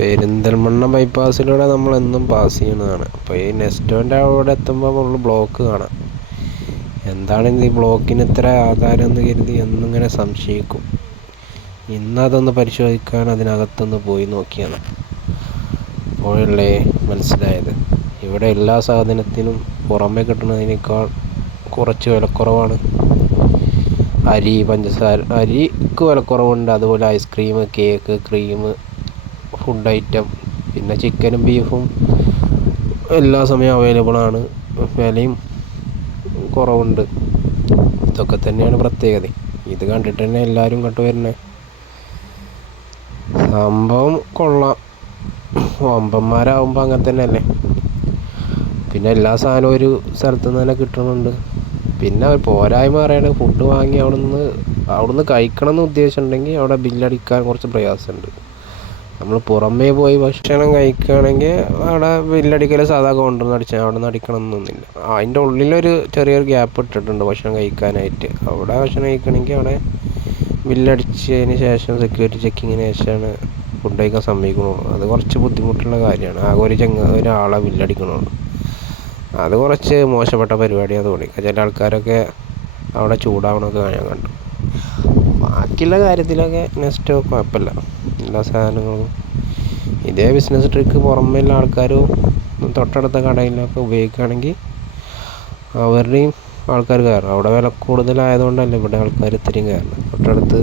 പെരിന്തൽമണ്ണ ബൈപ്പാസിലൂടെ നമ്മളെന്നും പാസ് ചെയ്യുന്നതാണ്. അപ്പോൾ ഈ നെസ്റ്റോൻ്റെ അവിടെ എത്തുമ്പോൾ ഫുള്ള് ബ്ലോക്ക് കാണാം. എന്താണ് ഈ ബ്ലോക്കിന് ഇത്ര ആധാരം എന്ന് കരുതി എന്നിങ്ങനെ സംശയിക്കും. ഇന്നതൊന്ന് പരിശോധിക്കാൻ അതിനകത്തൊന്ന് പോയി നോക്കിയാണ് അപ്പോഴല്ലേ മനസ്സിലായത് ഇവിടെ എല്ലാ സാധനത്തിനും പുറമെ കിട്ടുന്നതിനേക്കാൾ കുറച്ച് വിലക്കുറവാണ്. അരി, പഞ്ചസാര, അരിക്ക് വിലക്കുറവുണ്ട്. അതുപോലെ ice cream, cake, cream, food item, പിന്നെ ചിക്കനും ബീഫും എല്ലാ സമയവും അവൈലബിളാണ്. വിലയും കുറവുണ്ട്. ഇതൊക്കെ തന്നെയാണ് പ്രത്യേകത. ഇത് കണ്ടിട്ട് തന്നെ എല്ലാവരും ഇങ്ങോട്ട് വരുന്നത്. സംഭവം കൊള്ളാം. വമ്പന്മാരാകുമ്പോൾ അങ്ങനെ തന്നെ അല്ലേ. പിന്നെ എല്ലാ സാധനവും ഒരു സ്ഥലത്ത് നിന്ന് തന്നെ കിട്ടുന്നുണ്ട്. പിന്നെ പോരായ്മ പറയുകയാണെങ്കിൽ ഫുഡ് വാങ്ങി അവിടുന്ന് കഴിക്കണം എന്ന് ഉദ്ദേശമുണ്ടെങ്കിൽ അവിടെ ബില്ലടിക്കാൻ കുറച്ച് പ്രയാസമുണ്ട്. നമ്മൾ പുറമേ പോയി ഭക്ഷണം കഴിക്കുകയാണെങ്കിൽ അവിടെ ബില്ലടിക്കൽ സാധാ കൗണ്ടറിൽ അടിച്ചാൽ അവിടെ നിന്ന് അടിക്കണം എന്നൊന്നുമില്ല. അതിൻ്റെ ഉള്ളിലൊരു ചെറിയൊരു ഗ്യാപ്പ് ഇട്ടിട്ടുണ്ട് ഭക്ഷണം കഴിക്കാനായിട്ട്. അവിടെ ഭക്ഷണം കഴിക്കണമെങ്കിൽ അവിടെ ബില്ലടിച്ചതിന് ശേഷം സെക്യൂരിറ്റി ചെക്കിങ്ങിന് ശേഷമാണ് ഫുഡ് കഴിക്കാൻ സമ്മതിക്കണുള്ളൂ. അത് കുറച്ച് ബുദ്ധിമുട്ടുള്ള കാര്യമാണ്. ആകെ ഒരാളെ ബില്ലടിക്കണുള്ളൂ. അത് കുറച്ച് മോശപ്പെട്ട പരിപാടിയാണ് തോന്നി. ചില ആൾക്കാരൊക്കെ അവിടെ ചൂടാവണമൊക്കെ ഞാൻ കണ്ടു. ബാക്കിയുള്ള കാര്യത്തിലൊക്കെ നെക്സ്റ്റ് കുഴപ്പമില്ല. എല്ലാ സാധനങ്ങളും ഇതേ ബിസിനസ് ട്രിക്ക് പുറമേയുള്ള ആൾക്കാരും തൊട്ടടുത്ത കടയിലൊക്കെ ഉപയോഗിക്കുകയാണെങ്കിൽ അവരുടെയും ആൾക്കാർ കയറും. അവിടെ വില കൂടുതലായതുകൊണ്ടല്ല ഇവിടെ ആൾക്കാർ ഇത്രയും കയറുന്നത്. തൊട്ടടുത്ത്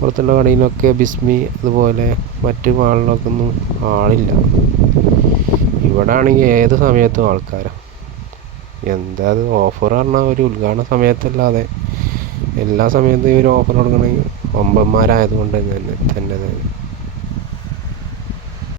പുറത്തുള്ള കടയിലൊക്കെ ബിസ്മി അതുപോലെ മറ്റ് മാളിലൊക്കെ ഒന്നും ആളില്ല. ഇവിടെ ആണെങ്കിൽ ഏത് സമയത്തും ആൾക്കാരാണ്. എന്താ അത് ഓഫർ പറഞ്ഞാൽ ഒരു ഉദ്ഘാടന സമയത്തല്ലാതെ എല്ലാ സമയത്തും ഈ ഒരു ഓഫർ കൊടുക്കണമെങ്കിൽ വമ്പന്മാരായതുകൊണ്ട് തന്നെ